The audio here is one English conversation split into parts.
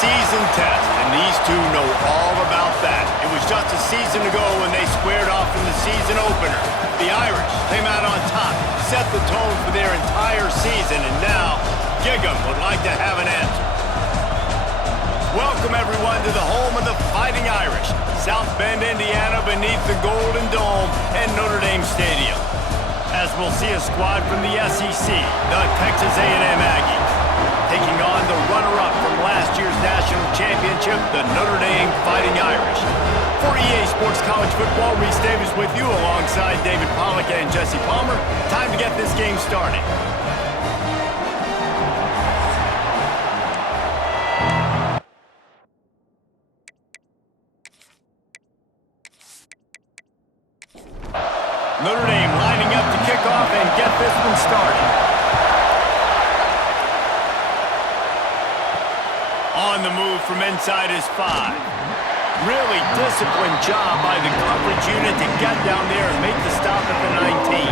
season test, and these two know all about that. It was just a season ago when they squared off in the season opener. The Irish came out on top, set the tone for their entire season, and now Giggum would like to have an answer. Welcome, everyone, to the home of the Fighting Irish, South Bend, Indiana, beneath the Golden Dome and Notre Dame Stadium. As we'll see a squad from the SEC, the Texas A&M Aggies, taking on the runner-up from last year's national championship, the Notre Dame Fighting Irish. For EA Sports College Football, Reese Davis with you alongside David Pollack and Jesse Palmer. Time to get this game started. Notre Dame lining up to kick off and get this one started. On the move from inside his 5. Really disciplined job by the coverage unit to get down there and make the stop at the 19.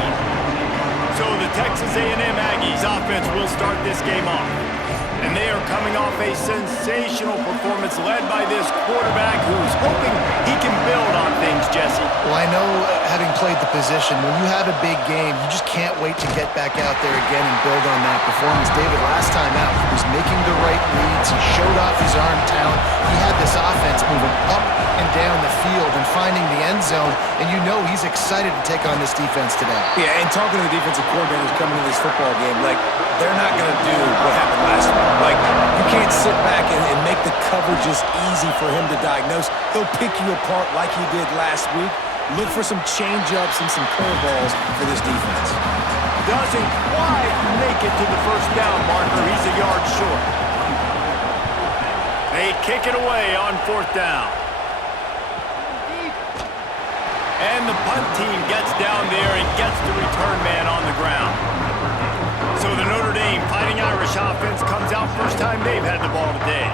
So the Texas A&M Aggies offense will start this game off. And they are coming off a sensational performance led by this quarterback who's hoping he can build on things, Jesse. Well, I know, having played the position, when you have a big game, you just can't wait to get back out there again and build on that performance. David, last time out, he was making the right reads. He showed off his arm talent. He had this offense moving up and down the field and finding the end zone, and you know he's excited to take on this defense today. Yeah, and talking to the defensive coordinators coming into this football game, like, they're not going to do what happened last week. Like, you can't sit back and make the coverages easy for him to diagnose. He'll pick you apart like he did last week. Look for some change-ups and some curveballs for this defense. Doesn't quite make it to the first down marker. He's a yard short. They kick it away on 4th down. And the punt team gets down there and gets the return man on the ground. So the Notre Dame Fighting Irish offense comes out first time they've had the ball today.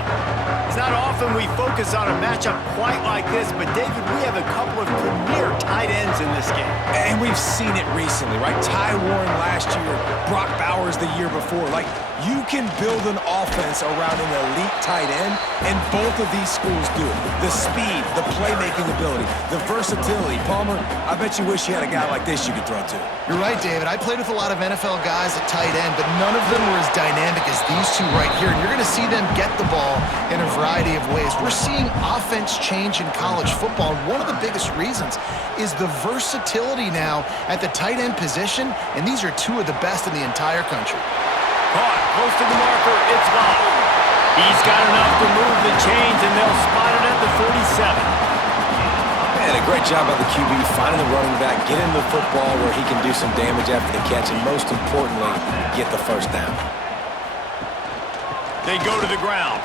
It's not often we focus on a matchup quite like this, but David, we have a couple of premier tight ends in this game. And we've seen it recently, right? Ty Warren last year, Brock Bowers the year before. Like, you can build an offense around an elite tight end, and both of these schools do it. The speed, the playmaking ability, the versatility. Palmer, I bet you wish you had a guy like this you could throw to. You're right, David. I played with a lot of NFL guys at tight end, but none of them were as dynamic as these two right here. And you're going to see them get the ball in a variety of ways. We're seeing offense change in college football, and one of the biggest reasons is the versatility now at the tight end position, and these are two of the best in the entire country. Caught close to the marker, it's Love. He's got enough to move the chains, and they'll spot it at the 47. Man, a great job by the QB finding the running back, get him the football where he can do some damage after the catch, and most importantly, get the first down. They go to the ground.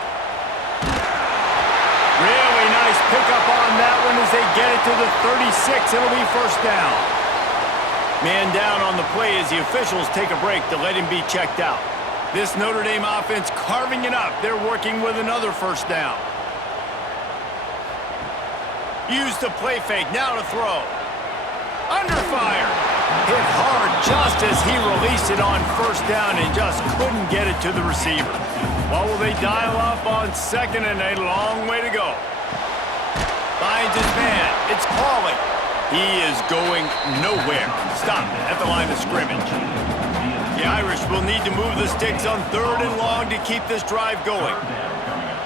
Really nice pickup on that one as they get it to the 36. It'll be first down. Man down on the play as the officials take a break to let him be checked out. This Notre Dame offense carving it up. They're working with another first down. Use the play fake, now to throw. Under fire. Hit hard just as he released it on first down and just couldn't get it to the receiver. Well, will they dial up on 2nd and a long way to go? Finds his man. It's Pauly. He is going nowhere. Stopped at the line of scrimmage. The Irish will need to move the sticks on 3rd and long to keep this drive going.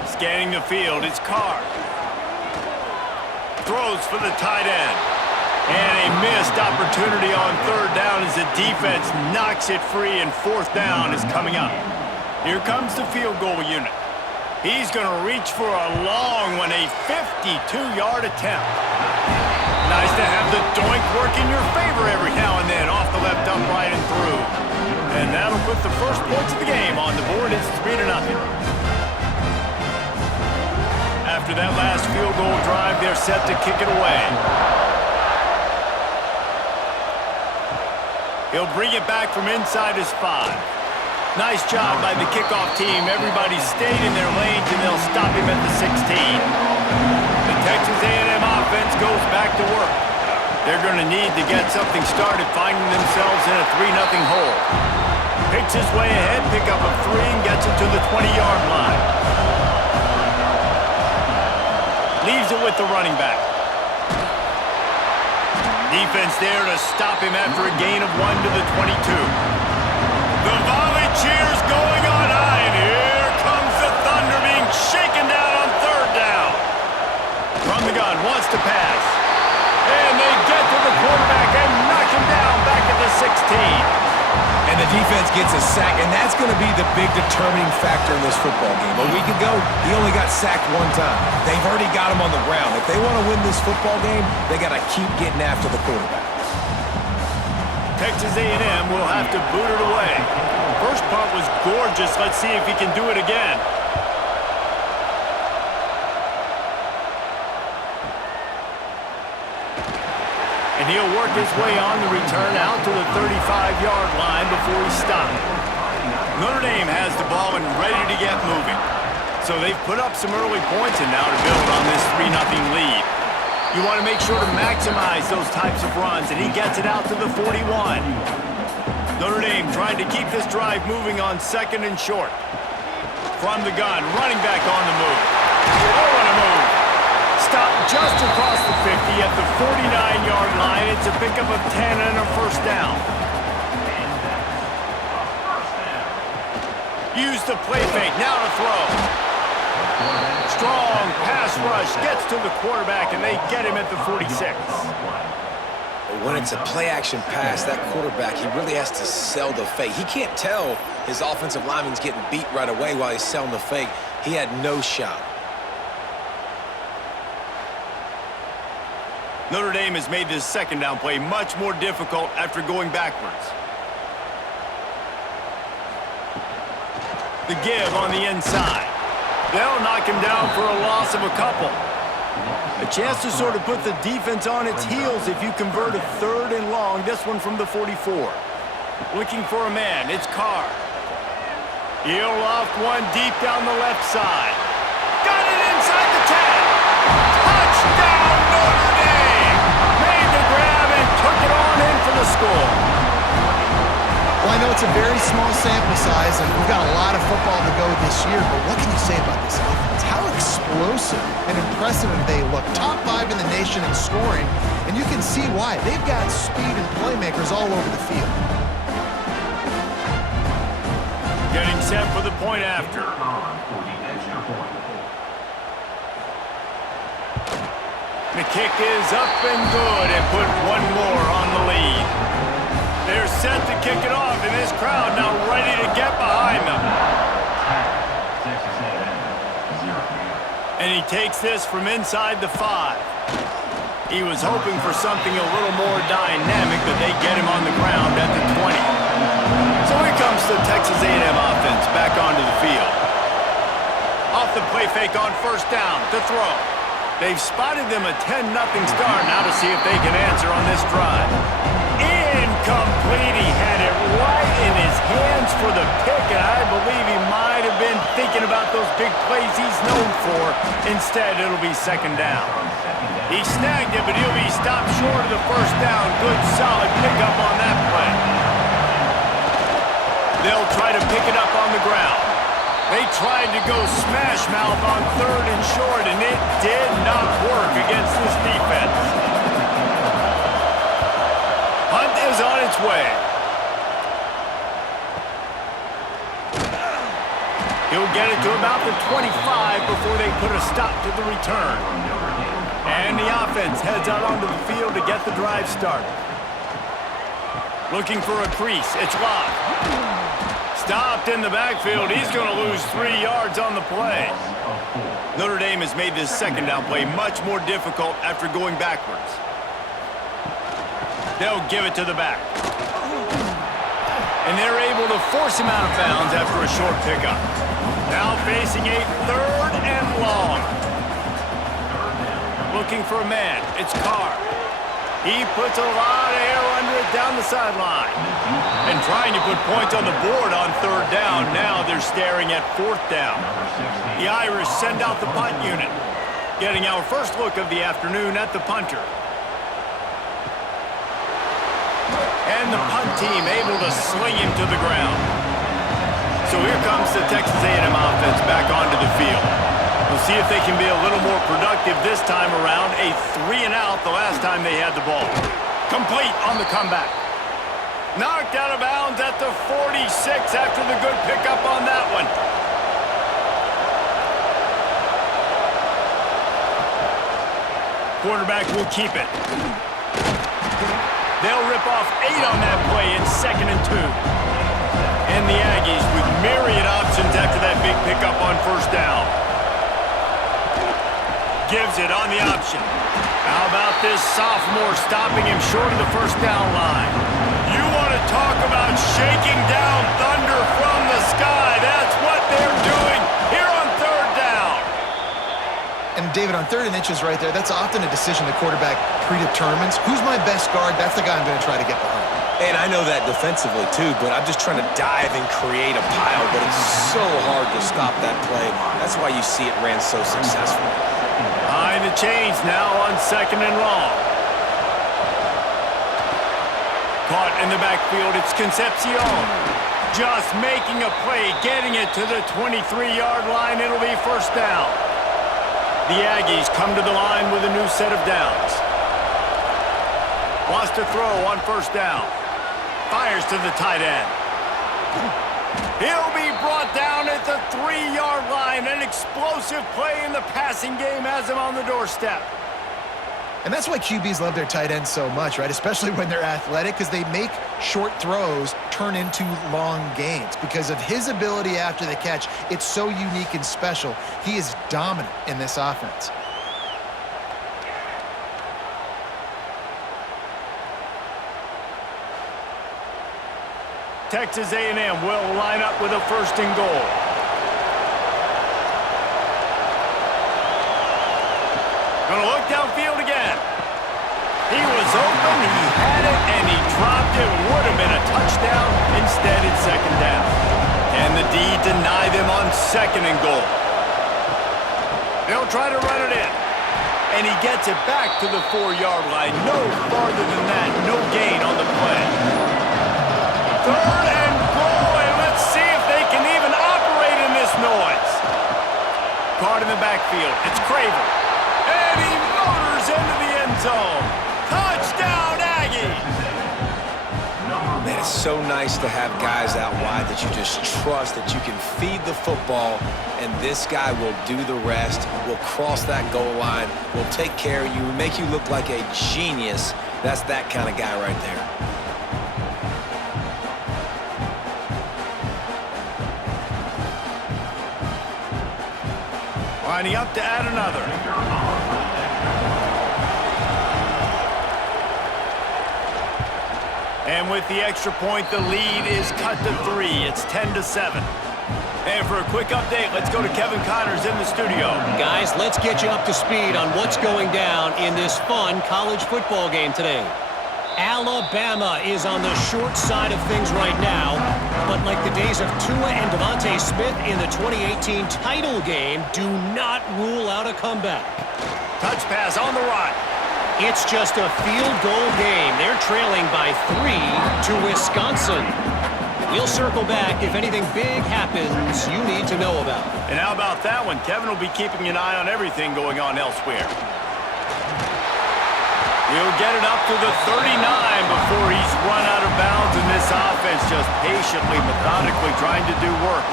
Scanning the field, it's Carr. Throws for the tight end. And a missed opportunity on 3rd down as the defense knocks it free, and 4th down is coming up. Here comes the field goal unit. He's going to reach for a long one, a 52-yard attempt. Nice to have the doink work in your favor every now and then, off the left upright and through. And that'll put the first points of the game on the board. It's 3-0. After that last field goal drive, they're set to kick it away. He'll bring it back from inside his 5. Nice job by the kickoff team. Everybody stayed in their lanes, and they'll stop him at the 16. The Texas A&M offense goes back to work. They're going to need to get something started, finding themselves in a 3-0 hole. Picks his way ahead, pick up a 3, and gets it to the 20-yard line. leaves it with the running back. Defense there to stop him after a gain of 1 to the 22. The volley cheers going on high, and here comes the Thunder being shaken down on third down. From the gun, wants to pass. And they get to the quarterback and knock him down back at the 16. And the defense gets a sack, and that's going to be the big determining factor in this football game. A week ago, he only got sacked 1 time. They've already got him on the ground. If they want to win this football game, they got to keep getting after the quarterback. Texas A&M will have to boot it away. First punt was gorgeous. Let's see if he can do it again. And he'll work his way on the return out to the 35-yard line before he stopped. Notre Dame has the ball and ready to get moving. So they've put up some early points and now to build on this 3-0 lead. You want to make sure to maximize those types of runs, and he gets it out to the 41. Notre Dame trying to keep this drive moving on 2nd and short. From the gun, running back on the move. Oh, and a move. Stopped just across the 50 at the 49-yard line. It's a pickup of 10 and a first down. Use the play fake, now to throw. Strong pass rush, gets to the quarterback, and they get him at the 46. When it's a play-action pass, that quarterback, he really has to sell the fake. He can't tell his offensive lineman's getting beat right away while he's selling the fake. He had no shot. Notre Dame has made this 2nd down play much more difficult after going backwards. The give on the inside. They'll knock him down for a loss of a couple. A chance to sort of put the defense on its heels if you convert a 3rd and long. This one from the 44. Looking for a man. It's Carr. He'll loft one deep down the left side. Got it inside the 10. Touchdown, Notre Dame! Made the grab and took it on in for the score. Well, I know it's a very small sample size, and we've got a lot of football to go this year, but what can you say about this offense? How explosive and impressive they look. Top 5 in the nation in scoring, and you can see why. They've got speed and playmakers all over the field. Getting set for the point after. The kick is up and good and put one more on the lead. They're set to kick it off, and this crowd now ready to get behind them. And he takes this from inside the 5. He was hoping for something a little more dynamic, but they get him on the ground at the 20. So here comes the Texas A&M offense back onto the field. Off the play fake on 1st down to throw. They've spotted them a 10-0 start. Now to see if they can answer on this drive. Incomplete. He had it right in his hands for the pick, and I believe he might have been thinking about those big plays he's known for. Instead, it'll be 2nd down. He snagged it, but he'll be stopped short of the 1st down. Good, solid pickup on that play. They'll try to pick it up on the ground. They tried to go smash mouth on 3rd and short, and it did not work against this defense. Hunt is on its way. He'll get it to about the 25 before they put a stop to the return. And the offense heads out onto the field to get the drive started. Looking for a crease. It's locked. Stopped in the backfield. He's going to lose 3 yards on the play. Notre Dame has made this 2nd down play much more difficult after going backwards. They'll give it to the back. And they're able to force him out of bounds after a short pickup. Now facing a 3rd and long. Looking for a man. It's Carr. He puts a lot of air under it down the sideline. And trying to put points on the board on 3rd down. Now they're staring at 4th down. The Irish send out the punt unit. Getting our first look of the afternoon at the punter. And the punt team able to sling him to the ground. So here comes the Texas A&M offense back onto the field. They'll see if they can be a little more productive this time around. A 3-and-out the last time they had the ball. Complete on the comeback. Knocked out of bounds at the 46 after the good pickup on that one. Quarterback will keep it. They'll rip off 8 on that play in 2nd and 2. And the Aggies with myriad options after that big pickup on 1st down. Gives it on the option. How about this sophomore stopping him short of the 1st down line? You want to talk about shaking down thunder from the sky. That's what they're doing here on 3rd down. And David, on 3rd and inches right there, that's often a decision the quarterback predetermines. Who's my best guard? That's the guy I'm going to try to get behind. And I know that defensively too, but I'm just trying to dive and create a pile, but it's so hard to stop that play. That's why you see it ran so successfully. Behind the chains now on 2nd and long. Caught in the backfield, it's Concepcion. Just making a play, getting it to the 23-yard line. It'll be 1st down. The Aggies come to the line with a new set of downs. Wants to throw on 1st down. Fires to the tight end. He'll be brought down at the 3-yard line. An explosive play in the passing game has him on the doorstep. And that's why QBs love their tight ends so much, right? Especially when they're athletic, because they make short throws turn into long gains. Because of his ability after the catch, it's so unique and special. He is dominant in this offense. Texas A&M will line up with a 1st and goal. Gonna look downfield again. He was open, he had it, and he dropped it. Would have been a touchdown. Instead, it's 2nd down. Can the D deny them on 2nd and goal? They'll try to run it in. And he gets it back to the 4-yard line. No farther than that. No gain on the play. 3rd and goal, and let's see if they can even operate in this noise. Caught in the backfield. It's Craver. And he motors into the end zone. Touchdown, Aggies! Man, it's so nice to have guys out wide that you just trust that you can feed the football, and this guy will do the rest, will cross that goal line, will take care of you, make you look like a genius. That's that kind of guy right there. Lining up to add another. And with the extra point, the lead is cut to 3. It's 10-7. And for a quick update, let's go to Kevin Connors in the studio. Guys, let's get you up to speed on what's going down in this fun college football game today. Alabama is on the short side of things right now, but like the days of Tua and Devontae Smith in the 2018 title game, do not rule out a comeback. Touch pass on the right. It's just a field goal game. They're trailing by 3 to Wisconsin. We'll circle back if anything big happens you need to know about. And how about that one? Kevin will be keeping an eye on everything going on elsewhere. He'll get it up to the 39 before he's run out of bounds, and this offense just patiently, methodically trying to do work.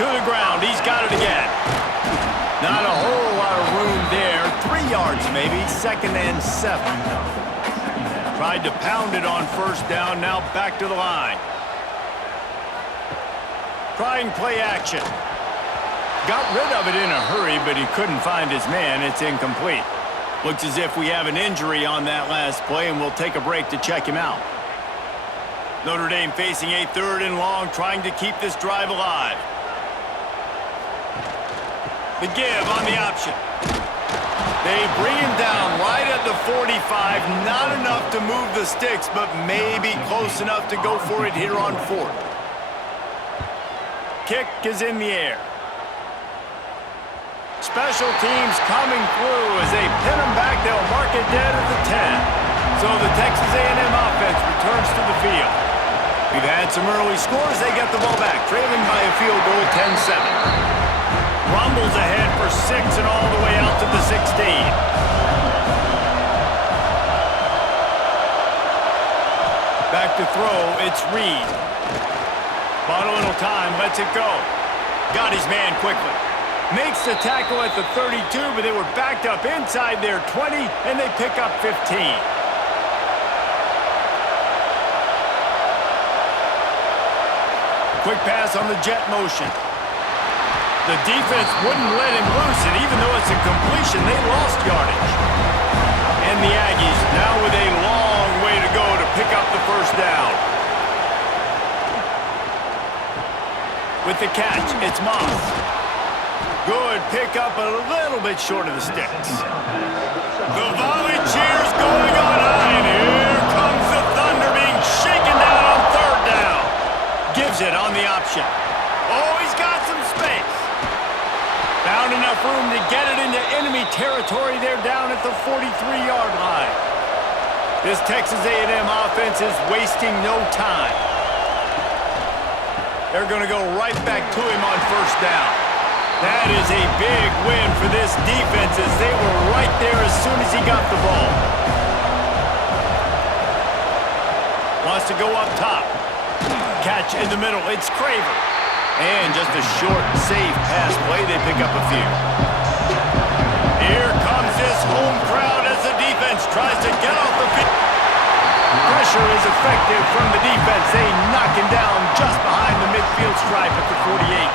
To the ground, he's got it again. Not a whole lot of room there. 3 yards maybe, 2nd and 7. Tried to pound it on 1st down, now back to the line. Trying play action. Got rid of it in a hurry, but he couldn't find his man. It's incomplete. Looks as if we have an injury on that last play, and we'll take a break to check him out. Notre Dame facing a 3rd and long, trying to keep this drive alive. The give on the option. They bring him down right at the 45. Not enough to move the sticks, but maybe close enough to go for it here on 4th. Kick is in the air. Special teams coming through as they pin them back. They'll mark it dead at the 10. So the Texas A&M offense returns to the field. We've had some early scores. They get the ball back, trailing by a field goal 10-7. From rumbles ahead for 6 and all the way out to the 16. Back to throw, it's Reed. Bought a little time, lets it go. Got his man quickly. Makes the tackle at the 32, but they were backed up inside their 20, and they pick up 15. Quick pass on the jet motion. The defense wouldn't let him loose, and even though it's a completion, they lost yardage. And the Aggies now with a long way to go to pick up the first down. With the catch, it's Moss. Good pick up a little bit short of the sticks. The volley cheers going on high, and here comes the Thunder being shaken down on third down. Gives it on the option. Oh, he's got some space. Found enough room to get it into enemy territory there down at the 43-yard line. This Texas A&M offense is wasting no time. They're going to go right back to him on first down. That is a big win for this defense as they were right there as soon as he got the ball. Wants to go up top. Catch in the middle. It's Craver. And just a short, safe pass play. They pick up a few. Here comes this home crowd as the defense tries to get off the field. Pressure is effective from the defense. They knock him down just behind the midfield stripe at the 48.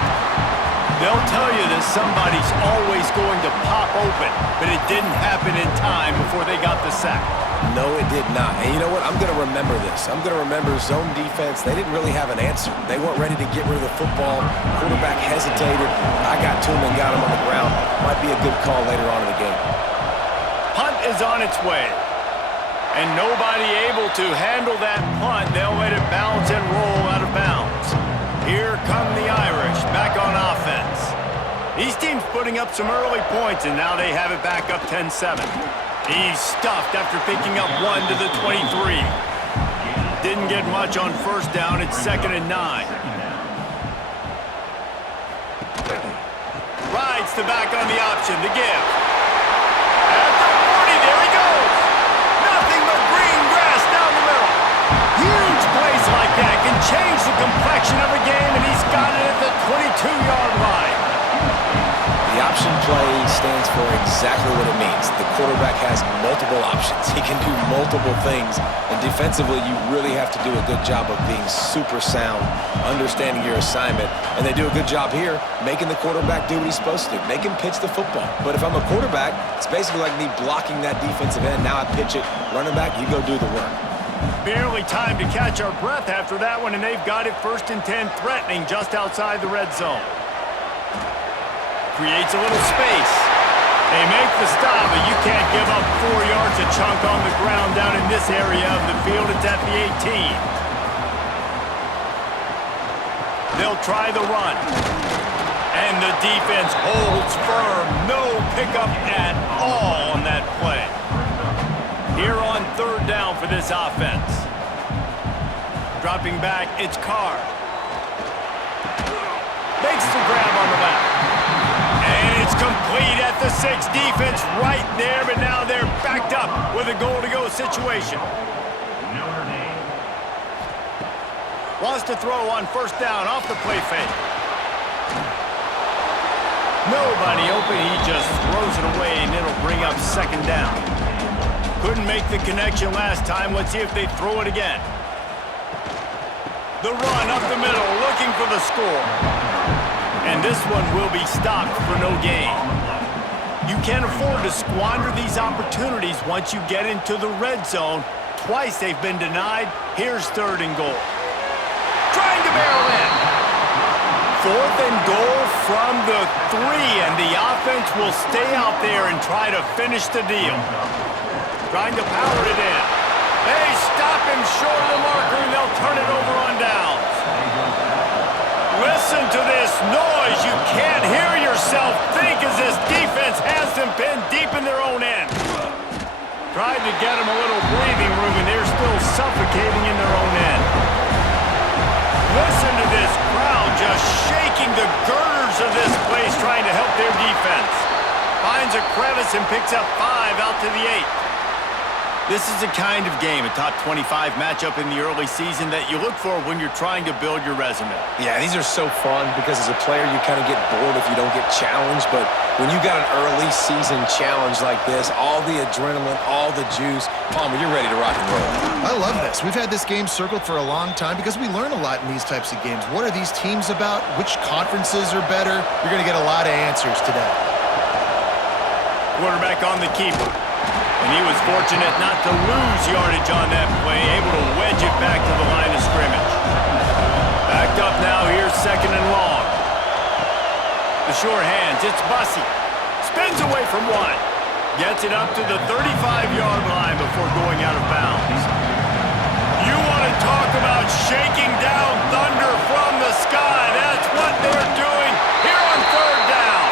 They'll tell you that somebody's always going to pop open, but it didn't happen in time before they got the sack. No, it did not. And you know what? I'm going to remember this. I'm going to remember zone defense. They didn't really have an answer. They weren't ready to get rid of the football. Quarterback hesitated. I got to him and got him on the ground. Might be a good call later on in the game. Punt is on its way. And nobody able to handle that punt. They'll let it bounce and roll out of bounds. Here come the Irish back on offense. These teams putting up some early points, and now they have it back up 10-7. He's stuffed after picking up 1 to the 23. Didn't get much on first down. It's 2nd and 9. Rides the back on the option to give. At the 40, there he goes. Nothing but green grass down the middle. Huge plays like that can change the complexion of a game, and he's got it at the 22-yard line. The option play stands for exactly what it means. The quarterback has multiple options. He can do multiple things. And defensively, you really have to do a good job of being super sound, understanding your assignment. And they do a good job here, making the quarterback do what he's supposed to do, make him pitch the football. But if I'm a quarterback, it's basically like me blocking that defensive end. Now I pitch it. Running back, you go do the work. Barely time to catch our breath after that one, and they've got it 1st and 10, threatening just outside the red zone. Creates a little space. They make the stop, but you can't give up 4 yards a chunk on the ground down in this area of the field. It's at the 18. They'll try the run. And the defense holds firm. No pickup at all on that play. Here on 3rd down for this offense. Dropping back, it's Carr. Makes the grab on the back. And it's complete at the 6. Defense right there, but now they're backed up with a goal-to-go situation. Wants to throw on first down off the play fake. Nobody open. He just throws it away, and it'll bring up 2nd down. Couldn't make the connection last time. Let's see if they throw it again. The run up the middle, looking for the score. And this one will be stopped for no gain. You can't afford to squander these opportunities once you get into the red zone. Twice they've been denied. Here's 3rd and goal. Trying to barrel in. 4th and goal from the 3, and the offense will stay out there and try to finish the deal. Trying to power it in. They stop him short of the marker, and they'll turn it over on downs. Listen to this noise. You can't hear yourself think as this defense has them pinned deep in their own end. Tried to get them a little breathing room, and they're still suffocating in their own end. Listen to this crowd just shaking the girders of this place, trying to help their finds a crevice and picks up 5 out to the 8. This is the kind of game, a top 25 matchup in the early season, that you look for when you're trying to build your resume. Yeah, these are so fun because as a player, you kind of get bored if you don't get challenged. But when you got an early season challenge like this, all the adrenaline, all the juice, Palmer, you're ready to rock and roll. I love this. We've had this game circled for a long time because we learn a lot in these types of games. What are these teams about? Which conferences are better? You're going to get a lot of answers today. Quarterback on the keeper. And he was fortunate not to lose yardage on that play, able to wedge it back to the line of scrimmage. Backed up now, here's 2nd and long. The sure hands, it's Bussey. Spins away from 1. Gets it up to the 35-yard line before going out of bounds. You want to talk about shaking down thunder from the sky. That's what they're doing here on 3rd down.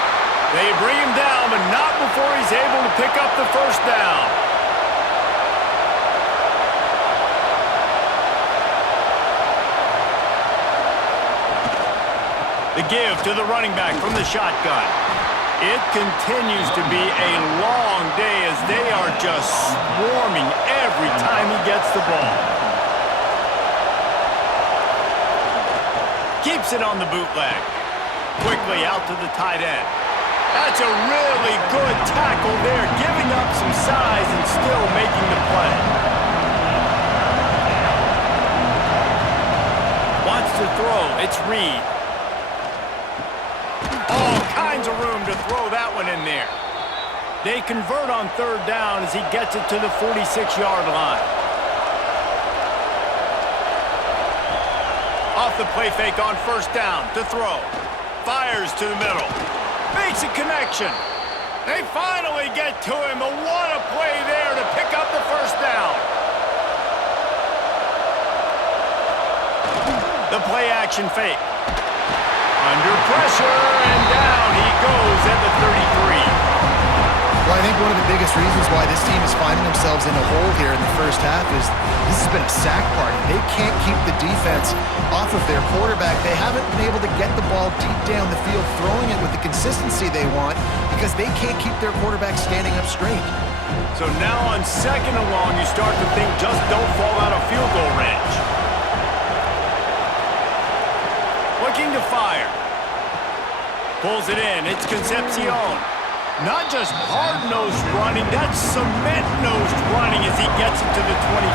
They bring him down, but not before he's able to pick up the 1st down. The give to the running back from the shotgun. It continues to be a long day as they are just swarming every time he gets the ball. Keeps it on the bootleg. Quickly out to the tight end. That's a really good tackle there, giving up some size and still making the play. Wants to throw, it's Reed. All kinds of room to throw that one in there. They convert on 3rd down as he gets it to the 46-yard line. Off the play fake on 1st down to throw. Fires to the middle. Makes a connection. They finally get to him, but what a play there to pick up the 1st down. The play action fake. Under pressure, and down he goes at the 33. Well, I think one of the biggest reasons why this team is finding themselves in a hole here in the 1st half is this has been a sack party. They can't keep the defense off of their quarterback. They haven't been able to get the ball deep down the field, throwing it with the consistency they want because they can't keep their quarterback standing up straight. So now on 2nd and long, you start to think just don't fall out of field goal range. Looking to fire. Pulls it in. It's Concepcion. Not just hard-nosed running, that's cement-nosed running as he gets it to the 25.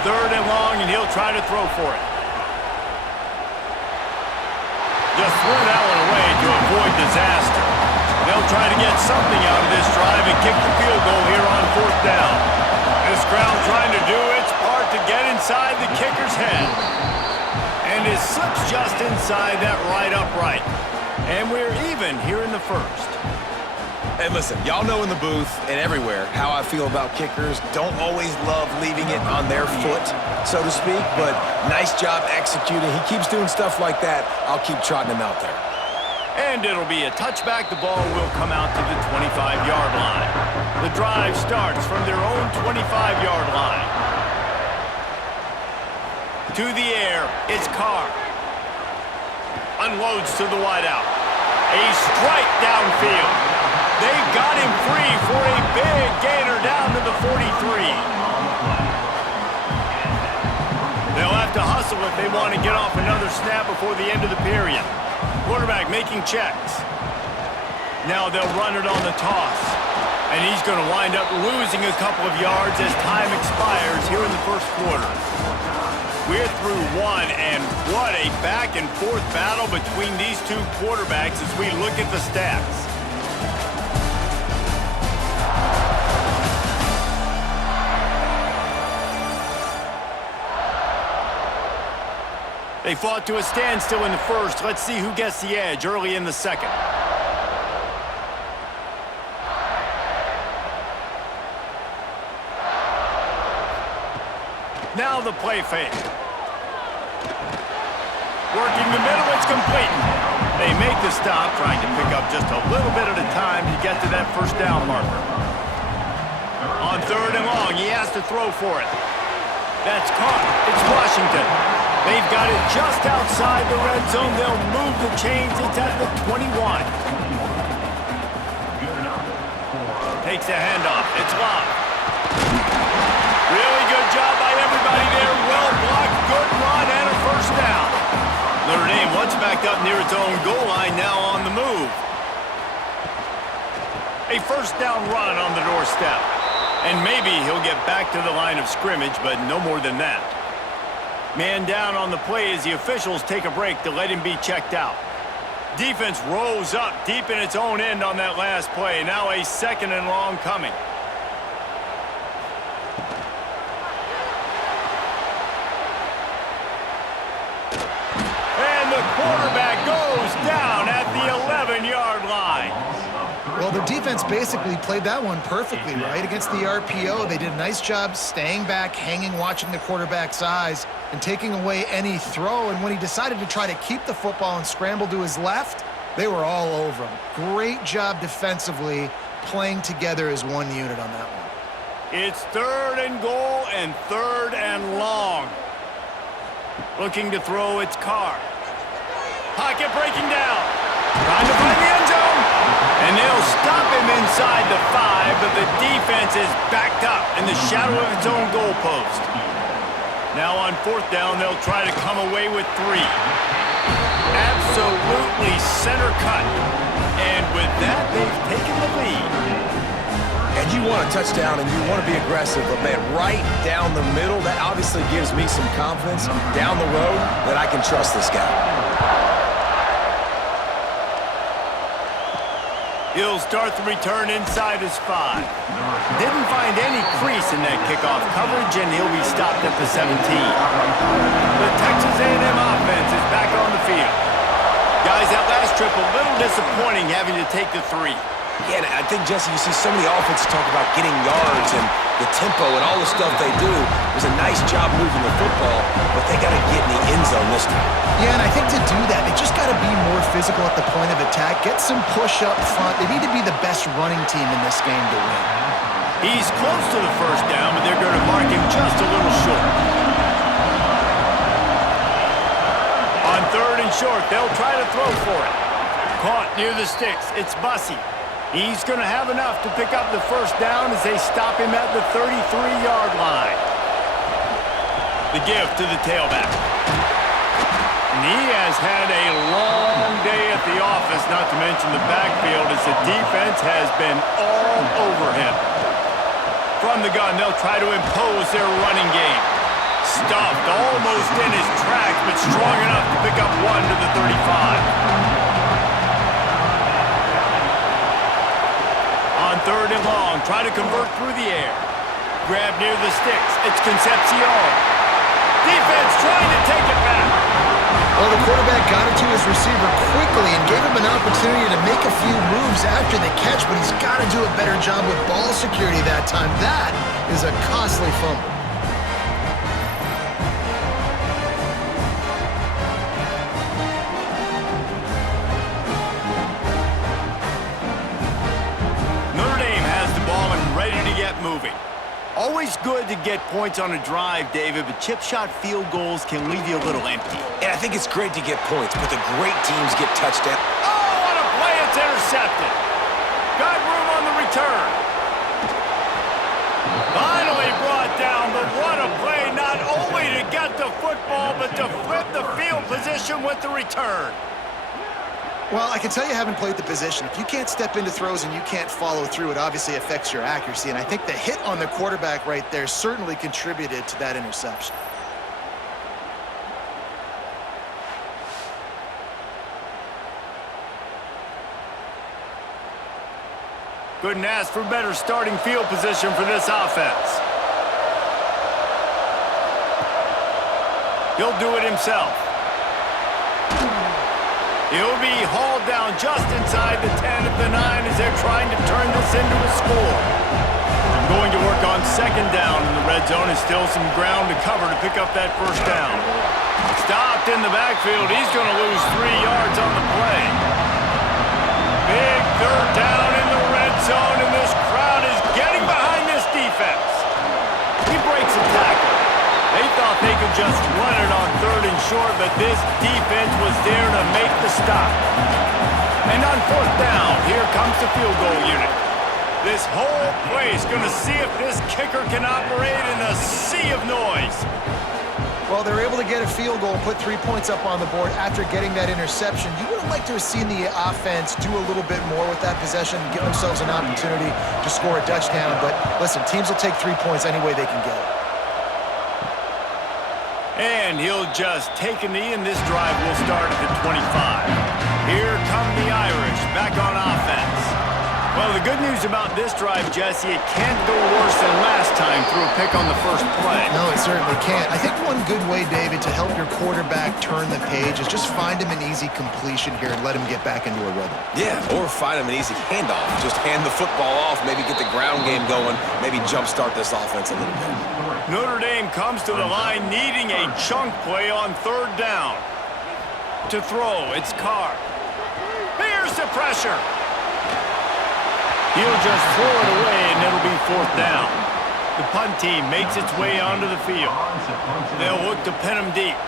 3rd and long, and he'll try to throw for it. Just threw that one away to avoid disaster. They'll try to get something out of this drive and kick the field goal here on 4th down. This crowd trying to do its part to get inside the kicker's head. And it slips just inside that right upright. And we're even here in the 1st. And listen, y'all know in the booth and everywhere how I feel about kickers. Don't always love leaving it on their foot, so to speak, but nice job executing. He keeps doing stuff like that. I'll keep trotting him out there. And it'll be a touchback. The ball will come out to the 25-yard line. The drive starts from their own 25-yard line. To the air, it's Carr. Unloads to the wideout. A strike downfield. They got him free for a big gainer down to the 43. They'll have to hustle if they want to get off another snap before the end of the period. Quarterback making checks. Now they'll run it on the toss. And he's going to wind up losing a couple of yards as time expires here in the 1st quarter. We're through 1, and what a back-and-forth battle between these two quarterbacks as we look at the stats. They fought to a standstill in the 1st. Let's see who gets the edge early in the 2nd. Now the play fake. Working the middle, it's complete. They make the stop, trying to pick up just a little bit at a time to get to that 1st down marker. On 3rd and long, he has to throw for it. That's caught. It's Washington. They've got it just outside the red zone. They'll move the chains. It's at the 21. Takes a handoff. It's locked. Really good job by everybody there. Well blocked. Good run and a first down. Notre Dame once backed up near its own goal line, now on the move. A first down run on the doorstep. And maybe he'll get back to the line of scrimmage, but no more than that. Man down on the play as the officials take a break to let him be checked out. Defense rolls up deep in its own end on that last play. Now a second and long coming. And the quarterback goes down at the 11-yard line. Well, the defense basically played that one perfectly, right? Against the RPO, they did a nice job staying back, hanging, watching the quarterback's eyes, and taking away any throw. And when he decided to try to keep the football and scramble to his left, they were all over him. Great job defensively, playing together as one unit on that one. It's 3rd and goal and 3rd and long. Looking to throw, it's Carr. Pocket breaking down. Trying to find the end zone. And they'll stop him inside the 5, but the defense is backed up in the shadow of its own goalpost. Now on 4th down, they'll try to come away with 3. Absolutely center cut. And with that, they've taken the lead. And you want a touchdown and you want to be aggressive, but man, right down the middle, that obviously gives me some confidence down the road that I can trust this guy. He'll start the return inside his 5. Didn't find any crease in that kickoff coverage, and he'll be stopped at the 17. The Texas A&M offense is back on the field. Guys, that last trip a little disappointing having to take the 3. Yeah, and I think, Jesse, you see so many offenses talk about getting yards and the tempo and all the stuff they do. It was a nice job moving the football, but they got to get in the end zone this time. Yeah, and I think to do that, they just got to be more physical at the point of attack, get some push up front. They need to be the best running team in this game to win. He's close to the first down, but they're going to mark him just a little short. On 3rd and short, they'll try to throw for it. Caught near the sticks. It's Bussey. He's going to have enough to pick up the first down as they stop him at the 33-yard line. The give to the tailback. And he has had a long day at the office, not to mention the backfield, as the defense has been all over him. From the gun, they'll try to impose their running game. Stuffed almost in his tracks, but strong enough to pick up 1 to the 35. On 3rd and long, try to convert through the air. Grab near the sticks. It's Concepcion. Defense trying to take it back. Well, the quarterback got it to his receiver quickly and gave him an opportunity to make a few moves after the catch, but he's got to do a better job with ball security that time. That is a costly fumble. Moving. Always good to get points on a drive, David, but chip shot field goals can leave you a little empty. And I think it's great to get points, but the great teams get touchdowns. Oh, what a play! It's intercepted. Got room on the return. Finally brought down, but what a play, not only to get the football, but to flip the field position with the return. Well, I can tell you haven't played the position. If you can't step into throws and you can't follow through, it obviously affects your accuracy. And I think the hit on the quarterback right there certainly contributed to that interception. Couldn't ask for better starting field position for this offense. He'll do it himself. He'll be hauled down just inside the 10 at the 9 as they're trying to turn this into a score. Going to work on 2nd down in the red zone, and still some ground to cover to pick up that first down. Stopped in the backfield. He's going to lose 3 yards on the play. Big 3rd down in the red zone, and this crowd is getting behind this defense. He breaks a tackle. They thought they could just run it on 3rd and short, but this defense was there to make the stop. And on 4th down, here comes the field goal unit. This whole place going to see if this kicker can operate in a sea of noise. Well, they're able to get a field goal, put 3 points up on the board after getting that interception. You would have liked to have seen the offense do a little bit more with that possession and give themselves an opportunity to score a touchdown. But listen, teams will take 3 points any way they can get it. And he'll just take a knee, and this drive will start at the 25. Here come the Irish back on offense. Well, the good news about this drive, Jesse, it can't go worse than last time through a pick on the first play. No, it certainly can't. I think one good way, David, to help your quarterback turn the page is just find him an easy completion here and let him get back into a rhythm. Yeah, or find him an easy handoff. Just hand the football off, maybe get the ground game going, maybe jumpstart this offense a little bit. Notre Dame comes to the line needing a chunk play on 3rd down. To throw, it's Carr. Here's the pressure. He'll just throw it away, and it'll be 4th down. The punt team makes its way onto the field. They'll look to pin him deep.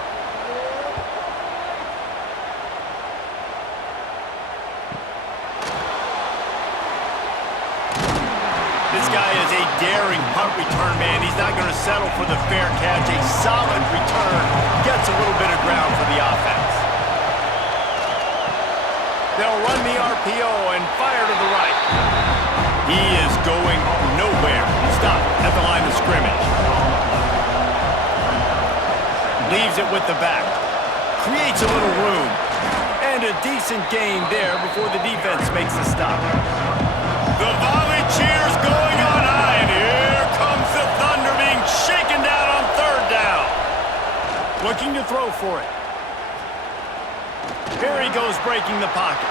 This guy is a daring punt return man. He's not going to settle for the fair catch. A solid return gets a little bit of ground for the offense. They'll run the RPO and fire to the right. He is going nowhere. Stop at the line of scrimmage. Leaves it with the back. Creates a little room. And a decent gain there before the defense makes the stop. The volley cheers going on high, and here comes the Thunder being shaken down on 3rd down. Looking to throw for it. Here he goes breaking the pocket.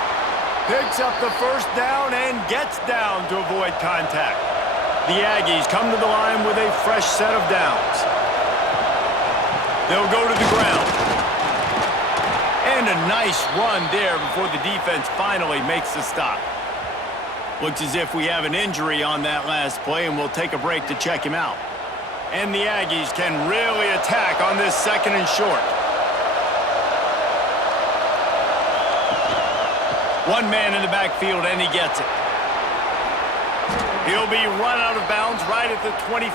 Picks up the 1st down and gets down to avoid contact. The Aggies come to the line with a fresh set of downs. They'll go to the ground. And a nice run there before the defense finally makes the stop. Looks as if we have an injury on that last play, and we'll take a break to check him out. And the Aggies can really attack on this 2nd and short. One man in the backfield, and he gets it. He'll be run out of bounds right at the 25.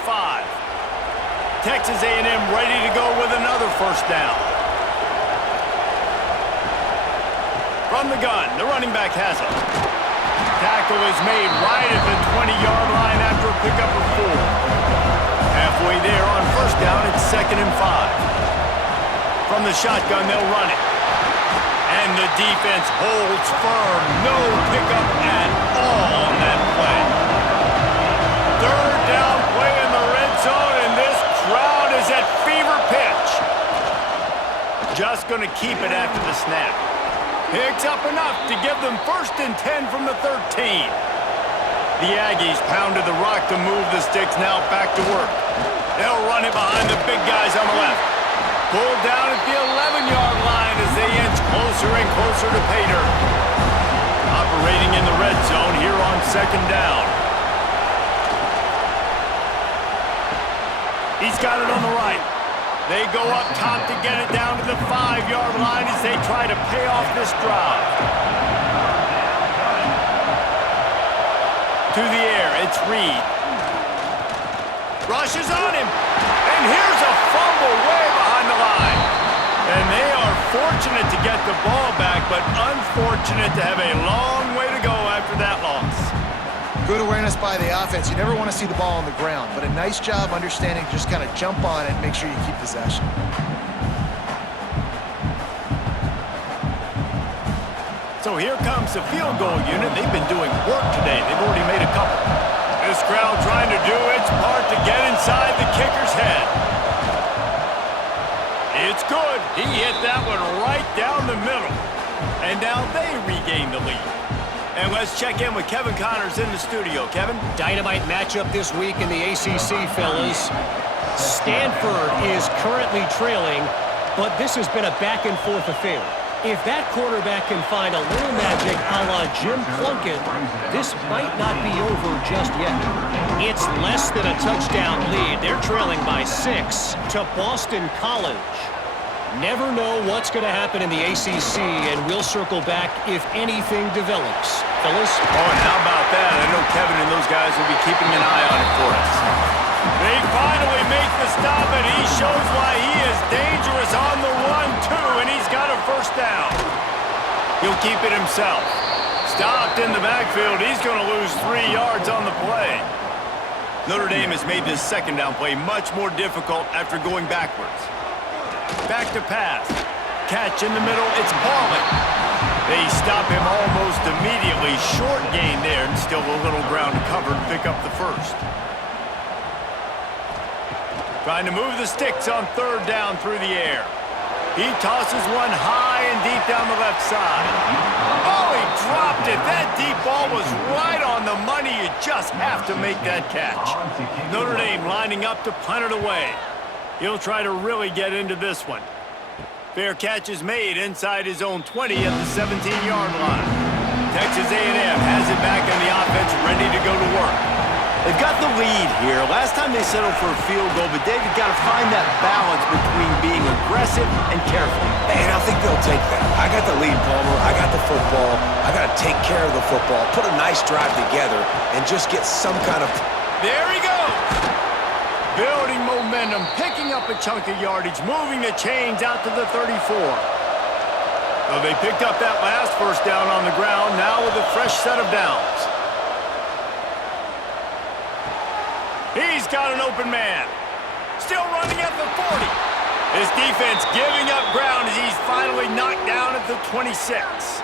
Texas A&M ready to go with another 1st down. From the gun, the running back has it. Tackle is made right at the 20-yard line after a pickup of 4. Halfway there on 1st down, it's 2nd and 5. From the shotgun, they'll run it. And the defense holds firm. No pickup at all on that play. 3rd down play in the red zone, and this crowd is at fever pitch. Just going to keep it after the snap. Picks up enough to give them 1st and 10 from the 13. The Aggies pounded the rock to move the sticks, now back to work. They'll run it behind the big guys on the left. Pulled down at the 11-yard line as they inch closer and closer to pay dirt. Operating in the red zone here on 2nd down. He's got it on the right. They go up top to get it down to the 5-yard line as they try to pay off this drive. To the air, it's Reed. Rushes on him. And here's a fumble way behind the line. And they are fortunate to get the ball back, but unfortunate to have a long way to go after that loss. Good awareness by the offense. You never want to see the ball on the ground, but a nice job understanding to just kind of jump on it and make sure you keep possession. So here comes the field goal unit. They've been doing work today. They've already made a couple. This crowd trying to do its part to get inside the kicker's head. It's good. He hit that one right down the middle. And now they regain the lead. And let's check in with Kevin Connors in the studio. Kevin? Dynamite matchup this week in the ACC, fellas. Stanford is currently trailing, but this has been a back-and-forth affair. If that quarterback can find a little magic a la Jim Plunkett, this might not be over just yet. It's less than a touchdown lead. They're trailing by 6 to Boston College. Never know what's going to happen in the ACC, and we'll circle back if anything develops. Phyllis? Oh, and how about that? I know Kevin and those guys will be keeping an eye on it for us. They finally make the stop, and he shows why he is dangerous on the run, too, and he's got a first down. He'll keep it himself. Stopped in the backfield. He's going to lose 3 yards on the play. Notre Dame has made this second down play much more difficult after going backwards. Back to pass. Catch in the middle. It's Pauling. They stop him almost immediately. Short gain there, and still a little ground to cover to pick up the first. Trying to move the sticks on third down through the air. He tosses one high and deep down the left side. Oh, he dropped it. That deep ball was right on the money. You just have to make that catch. Notre Dame lining up to punt it away. He'll try to really get into this one. Fair catch is made inside his own 20 at the 17-yard line. Texas A&M has it back in the offense, ready to go to work. They've got the lead here. Last time they settled for a field goal, but David got to find that balance between being aggressive and careful. And I think they'll take that. I got the lead, Palmer. I got the football. I got to take care of the football, put a nice drive together, and just get some kind of... There he goes! Building momentum, picking up a chunk of yardage, moving the chains out to the 34. So they picked up that last first down on the ground, now with a fresh set of downs. He's got an open man. Still running at the 40. His defense giving up ground as he's finally knocked down at the 26.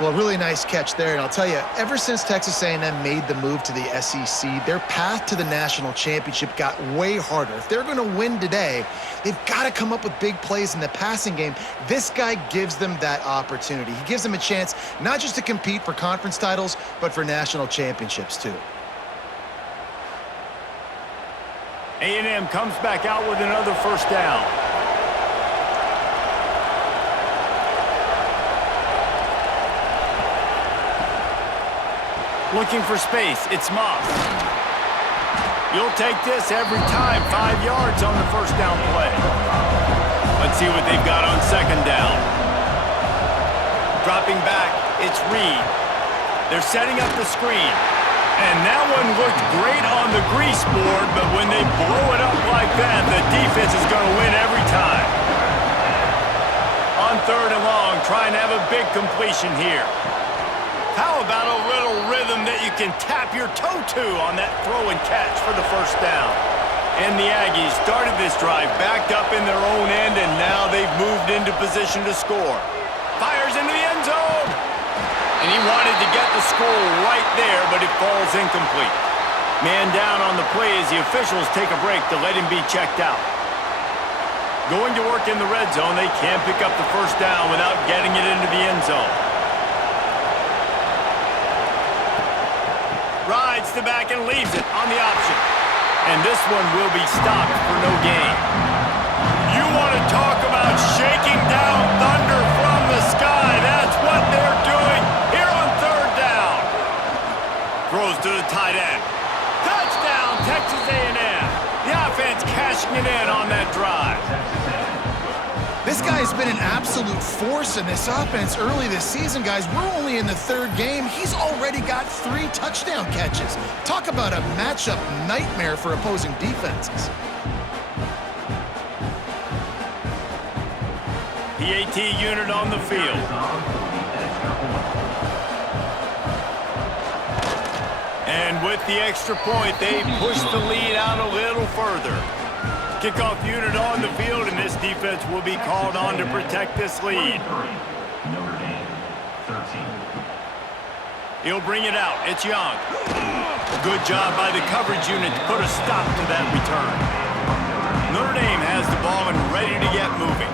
Well, really nice catch there, and I'll tell you, ever since Texas A&M made the move to the SEC, their path to the national championship got way harder. If they're going to win today, they've got to come up with big plays in the passing game. This guy gives them that opportunity. He gives them a chance not just to compete for conference titles, but for national championships, too. A&M comes back out with another first down. Looking for space, it's Moss. You'll take this every time, 5 yards on the first down play. Let's see what they've got on second down. Dropping back, it's Reed. They're setting up the screen. And that one looked great on the grease board, but when they blow it up like that, the defense is going to win every time. On third and long, trying to have a big completion here. How about a little rhythm that you can tap your toe to on that throw and catch for the first down? And the Aggies started this drive backed up in their own end, and now they've moved into position to score. Fires into the end zone. And he wanted to get the score right there, but it falls incomplete. Man down on the play as the officials take a break to let him be checked out. Going to work in the red zone, they can't pick up the first down without getting it into the end zone. Rides the back and leaves it on the option. And this one will be stopped for no gain. You want to talk about shaking down thunder from the sky. That's what they're doing here on third down. Throws to the tight end. Touchdown, Texas A&M. The offense cashing it in on that drive. This guy has been an absolute force in this offense early this season, guys. We're only in the third game. He's already got 3 touchdown catches. Talk about a matchup nightmare for opposing defenses. PAT unit on the field. And with the extra point, they push the lead out a little further. Kickoff unit on the field, and this defense will be called on to protect this lead. He'll bring it out. It's Young. Good job by the coverage unit to put a stop to that return. Notre Dame has the ball and ready to get moving.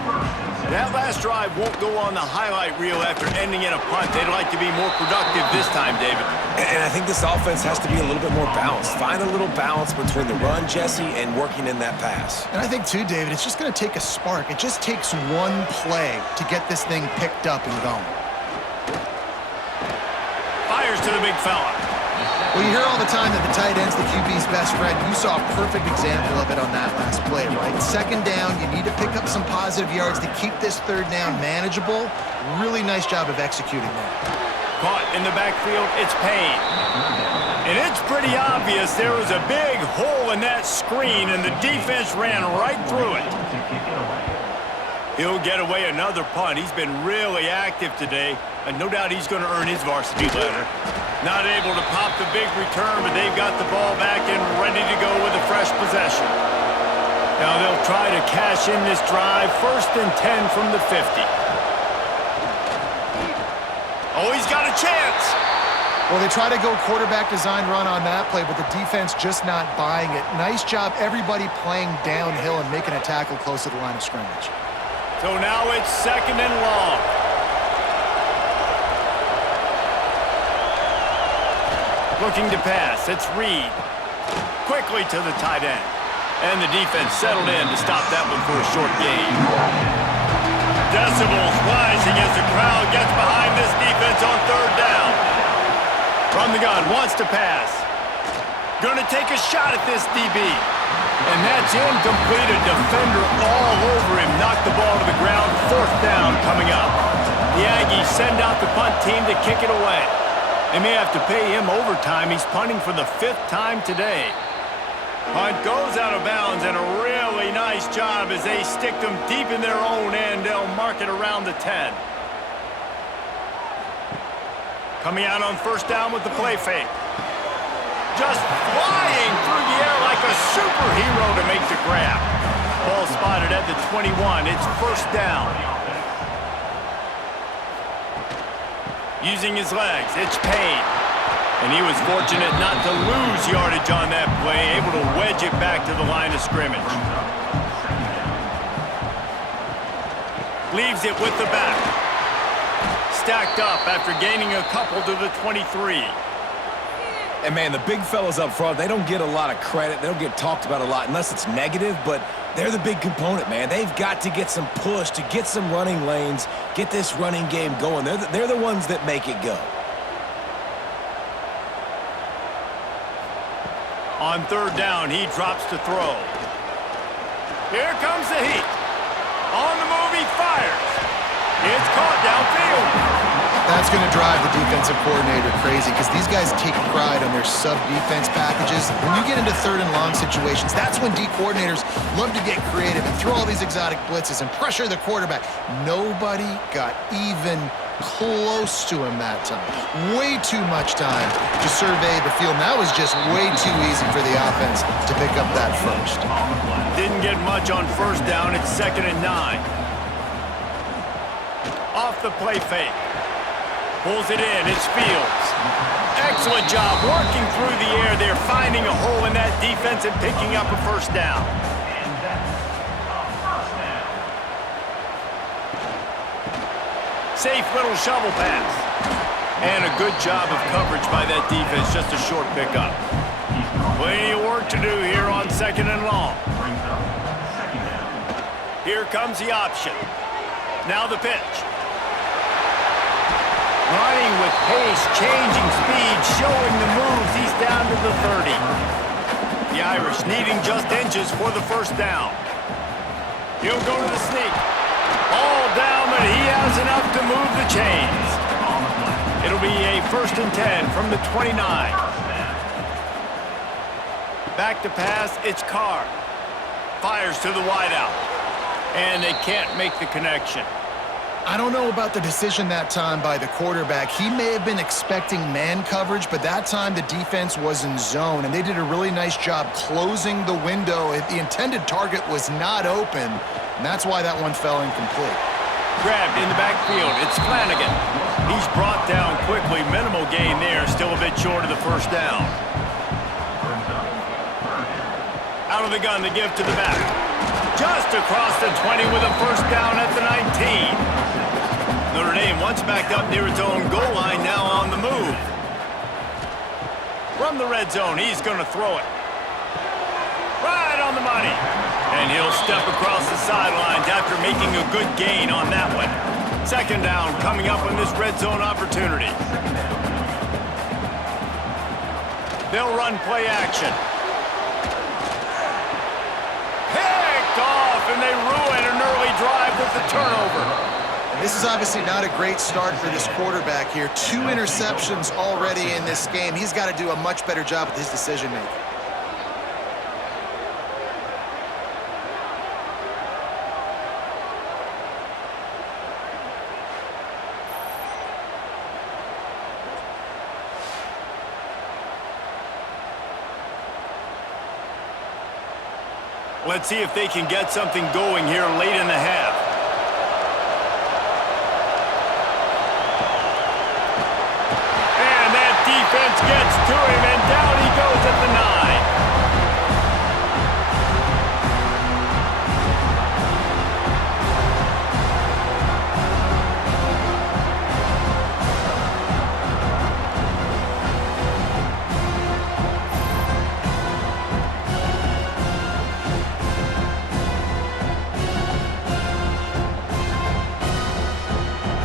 That last drive won't go on the highlight reel after ending in a punt. They'd like to be more productive this time, David. And I think this offense has to be a little bit more balanced. Find a little balance between the run, Jesse, and working in that pass. And I think, too, David, it's just going to take a spark. It just takes one play to get this thing picked up and going. Fires to the big fella. Well, you hear all the time that the tight end's the QB's best friend. You saw a perfect example of it on that last play, right? Second down, you need to pick up some positive yards to keep this third down manageable. Really nice job of executing that. Caught in the backfield, it's Payne. And it's pretty obvious there was a big hole in that screen, and the defense ran right through it. He'll get away another punt. He's been really active today, and no doubt he's going to earn his varsity letter. Not able to pop the big return, but they've got the ball back and ready to go with a fresh possession. Now they'll try to cash in this drive. 1st and 10 from the 50. Oh, he's got a chance. Well, they try to go quarterback design run on that play, but the defense just not buying it. Nice job, everybody playing downhill and making a tackle close to the line of scrimmage. So now it's 2nd and long. Looking to pass, it's Reed. Quickly to the tight end. And the defense settled in to stop that one for a short gain. Decibels rising as the crowd gets behind this defense on 3rd down. From the gun, wants to pass. Gonna take a shot at this DB. And that's incomplete. A defender all over him. Knocked the ball to the ground. 4th down coming up. The Aggies send out the punt team to kick it away. They may have to pay him overtime. He's punting for the 5th time today. Punt goes out of bounds, and a really nice job as they stick them deep in their own end. They'll mark it around the 10. Coming out on 1st down with the play fake. Just flying through the air like a superhero to make the grab. Ball spotted at the 21. It's 1st down. Using his legs, it's Payne. And he was fortunate not to lose yardage on that play, able to wedge it back to the line of scrimmage. Leaves it with the back. Stacked up after gaining a couple to the 23. And, man, the big fellas up front, they don't get a lot of credit. They don't get talked about a lot unless it's negative, but they're the big component, man. They've got to get some push, to get some running lanes, get this running game going. They're the ones that make it go. On 3rd down, he drops to throw. Here comes the heat. On the move, he fires. It's caught downfield. That's going to drive the defensive coordinator crazy because these guys take pride on their sub-defense packages. When you get into 3rd and long situations, that's when D coordinators love to get creative and throw all these exotic blitzes and pressure the quarterback. Nobody got even close to him that time. Way too much time to survey the field. That was just way too easy for the offense to pick up that first. Didn't get much on 1st down. It's 2nd and 9. Off the play fake. Pulls it in. It's Fields. Excellent job working through the air. They're finding a hole in that defense and picking up a 1st down. Safe little shovel pass. And a good job of coverage by that defense. Just a short pickup. Plenty of work to do here on 2nd and long. Here comes the option. Now the pitch. Running with pace, changing speed, showing the moves. He's down to the 30. The Irish needing just inches for the 1st down. He'll go to the sneak. All down, but he has enough to move the chains. It'll be a 1st and 10 from the 29. Back to pass, it's Carr. Fires to the wideout. And they can't make the connection. I don't know about the decision that time by the quarterback. He may have been expecting man coverage, but that time the defense was in zone, and they did a really nice job closing the window. The intended target was not open, and that's why that one fell incomplete. Grabbed in the backfield. It's Flanagan. He's brought down quickly. Minimal gain there. Still a bit short of the 1st down. Out of the gun, the give to the back. just across the 20 with a first down at the 19. Notre Dame once backed up near its own goal line, now on the move. From the red zone, he's going to throw it. Right on the money. And he'll step across the sidelines after making a good gain on that one. Second down coming up on this red zone opportunity. They'll run play action. Picked off, and they ruin an early drive with the turnover. This is obviously not a great start for this quarterback here. 2 interceptions already in this game. He's got to do a much better job with his decision-making. Let's see if they can get something going here late in the half. And that defense gets to him, and down he goes at the 9.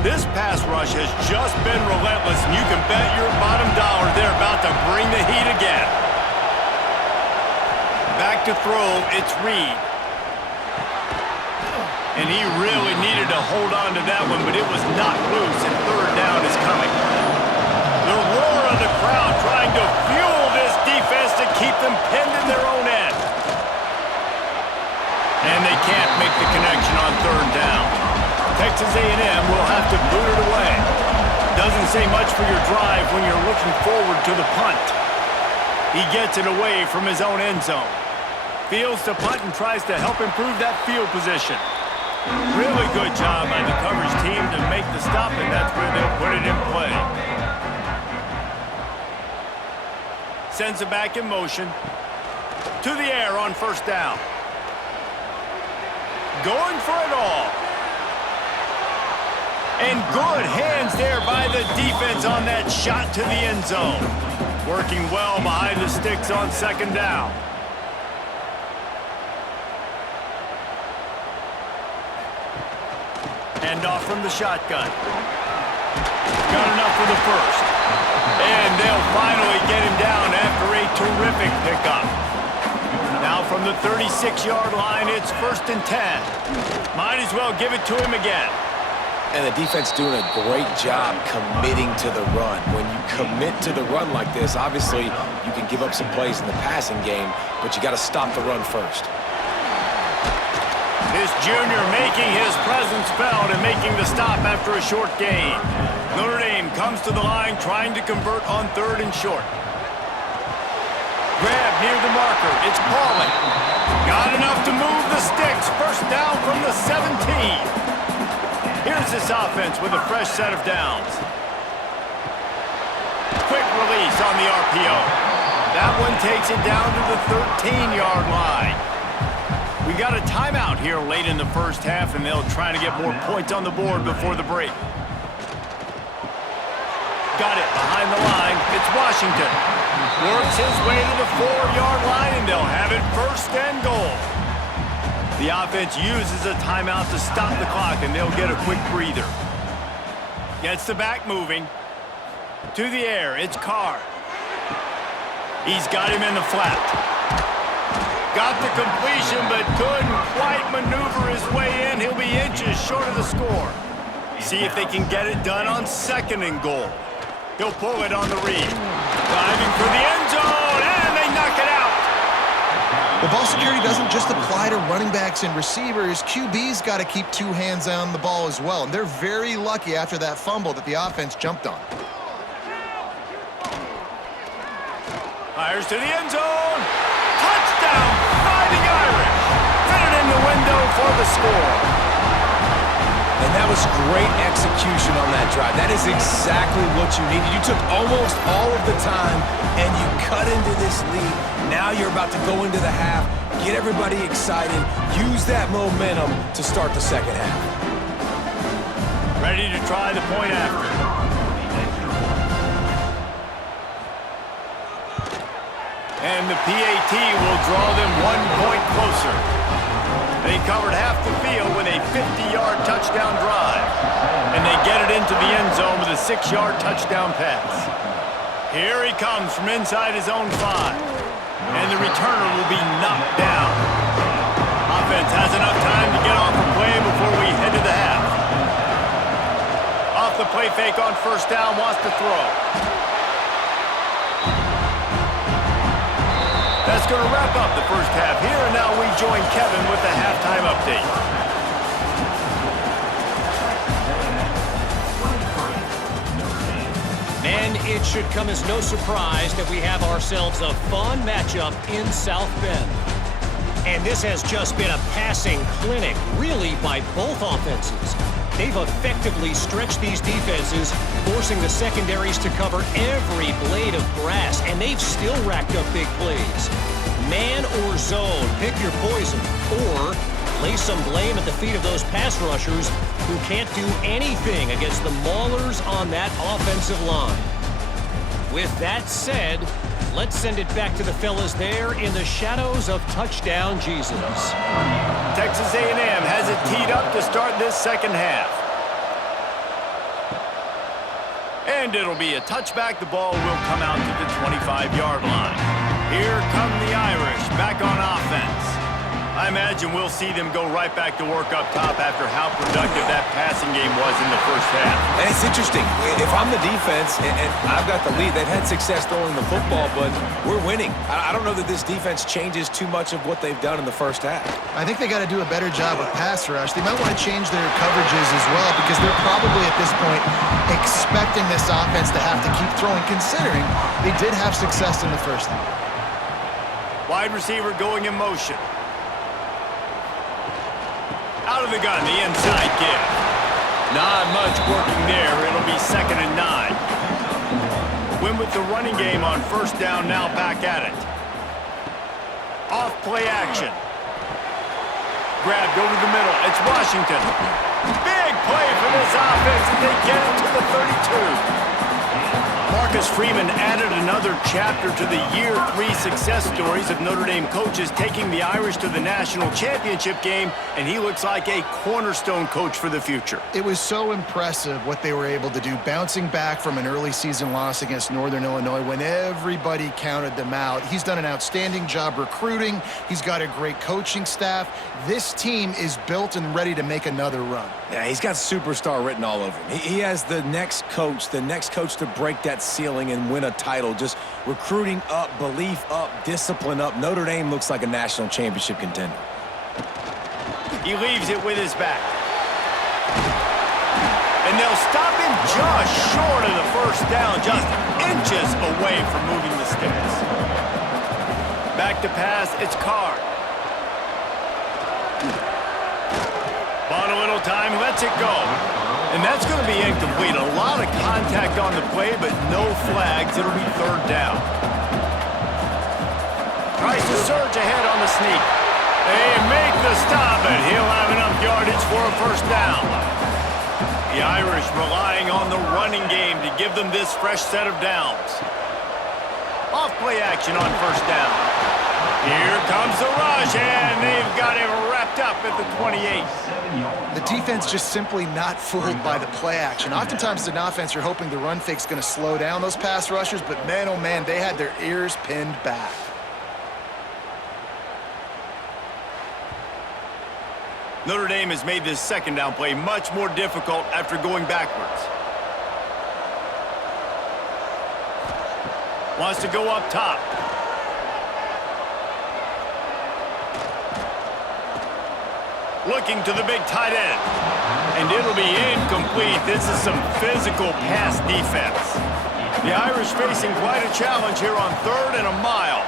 This pass rush has just been relentless, and you can bet your bottom dollar they're about to bring the heat again. Back to throw, it's Reed. And he really needed to hold on to that one, but it was not loose, and third down is coming. The roar of the crowd trying to fuel this defense to keep them pinned in their own end. And they can't make the connection on third down. Texas A&M will have to boot it away. Doesn't say much for your drive when you're looking forward to the punt. He gets it away from his own end zone. Fields to punt and tries to help improve that field position. Really good job by the coverage team to make the stop, and that's where they'll put it in play. Sends it back in motion. To the air on first down. Going for it all. And good hands there by the defense on that shot to the end zone. Working well behind the sticks on second down. Hand off from the shotgun. Got enough for the first. And they'll finally get him down after a terrific pickup. Now from the 36-yard line, it's 1st and 10. Might as well give it to him again. And the defense doing a great job committing to the run. When you commit to the run like this, obviously you can give up some plays in the passing game, but you got to stop the run first. This junior making his presence felt and making the stop after a short gain. Notre Dame comes to the line trying to convert on 3rd and short. Grab near the marker. It's Pauling. Got enough to move the sticks. First down from the 17. Here's this offense with a fresh set of downs. Quick release on the RPO. That one takes it down to the 13-yard line. We got a timeout here late in the first half, and they'll try to get more points on the board before the break. Got it behind the line. It's Washington. Works his way to the 4-yard line, and they'll have it 1st and goal. The offense uses a timeout to stop the clock, and they'll get a quick breather. Gets the back moving. To the air, it's Carr. He's got him in the flat. Got the completion, but couldn't quite maneuver his way in. He'll be inches short of the score. See if they can get it done on 2nd and goal. He'll pull it on the read. Driving for the end zone, and they knock it out. The ball security doesn't just apply to running backs and receivers. QB's got to keep 2 hands on the ball as well. And they're very lucky after that fumble that the offense jumped on. Fires to the end zone. Touchdown, Fighting Irish. Fit it in the window for the score. And that was great execution on that drive. That is exactly what you needed. You took almost all of the time, and you cut into this lead. Now you're about to go into the half, get everybody excited, use that momentum to start the second half. Ready to try the point after. And the PAT will draw them 1 point closer. They covered half the field with a 50-yard touchdown drive. And they get it into the end zone with a 6-yard touchdown pass. Here he comes from inside his own 5. And the returner will be knocked down. Offense has enough time to get off the play before we head to the half. Off the play fake on first down, wants to throw. That's going to wrap up the first half here, and now we join Kevin with the halftime update. And it should come as no surprise that we have ourselves a fun matchup in South Bend. And this has just been a passing clinic, really, by both offenses. They've effectively stretched these defenses, forcing the secondaries to cover every blade of grass, and they've still racked up big plays. Man or zone, pick your poison, or lay some blame at the feet of those pass rushers who can't do anything against the maulers on that offensive line. With that said, let's send it back to the fellas there in the shadows of touchdown Jesus. Texas A&M has it teed up to start this second half. And it'll be a touchback. The ball will come out to the 25-yard line. Here come the Irish back on offense. I imagine we'll see them go right back to work up top after how productive that passing game was in the first half. And it's interesting. If I'm the defense and I've got the lead, they've had success throwing the football, but we're winning. I don't know that this defense changes too much of what they've done in the first half. I think they got to do a better job with pass rush. They might want to change their coverages as well because they're probably at this point expecting this offense to have to keep throwing, considering they did have success in the first half. Wide receiver going in motion. Out of the gun, the inside give. Not much working there. It'll be 2nd and 9. Win with the running game on first down, now back at it. Off play action. Grabbed over the middle. It's Washington. Big play for this offense, and they get it to the 32. Marcus Freeman added another chapter to the Year 3 success stories of Notre Dame coaches taking the Irish to the national championship game, and he looks like a cornerstone coach for the future. It was so impressive what they were able to do, bouncing back from an early season loss against Northern Illinois when everybody counted them out. He's done an outstanding job recruiting. He's got a great coaching staff. This team is built and ready to make another run. Yeah, he's got superstar written all over him. He has the next coach to break that ceiling and win a title. Just recruiting up, belief up, discipline up. Notre Dame looks like a national championship contender. He leaves it with his back. And they'll stop him just short of the first down, just inches away from moving the sticks. Back to pass, it's Carr. Bought a little time, lets it go. And that's going to be incomplete. A lot of contact on the play, but no flags. It'll be 3rd down. Tries to surge ahead on the sneak. They make the stop, and he'll have enough yardage for a first down. The Irish relying on the running game to give them this fresh set of downs. Off play action on first down. Here comes the rush, and they've got it wrapped up at the 28. The defense just simply not fooled by the play action. Oftentimes, as an offense, you're hoping the run fake's going to slow down those pass rushers, but man, oh man, they had their ears pinned back. Notre Dame has made this second down play much more difficult after going backwards. Wants to go up top. Looking to the big tight end. And it'll be incomplete. This is some physical pass defense. The Irish facing quite a challenge here on 3rd and a mile.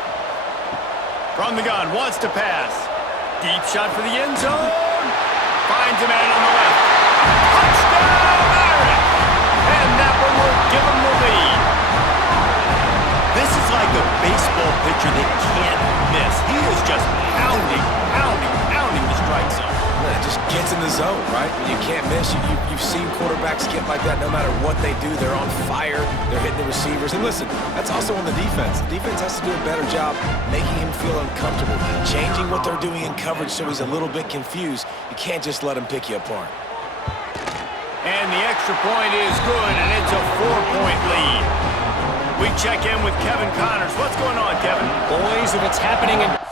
From the gun, wants to pass. Deep shot for the end zone. Finds a man on the left. You can't miss. You've seen quarterbacks get like that no matter what they do. They're on fire. They're hitting the receivers. And listen, that's also on the defense. The defense has to do a better job making him feel uncomfortable, changing what they're doing in coverage so he's a little bit confused. You can't just let him pick you apart. And the extra point is good, and it's a 4-point lead. We check in with Kevin Connors. What's going on, Kevin? Boys, if it's happening in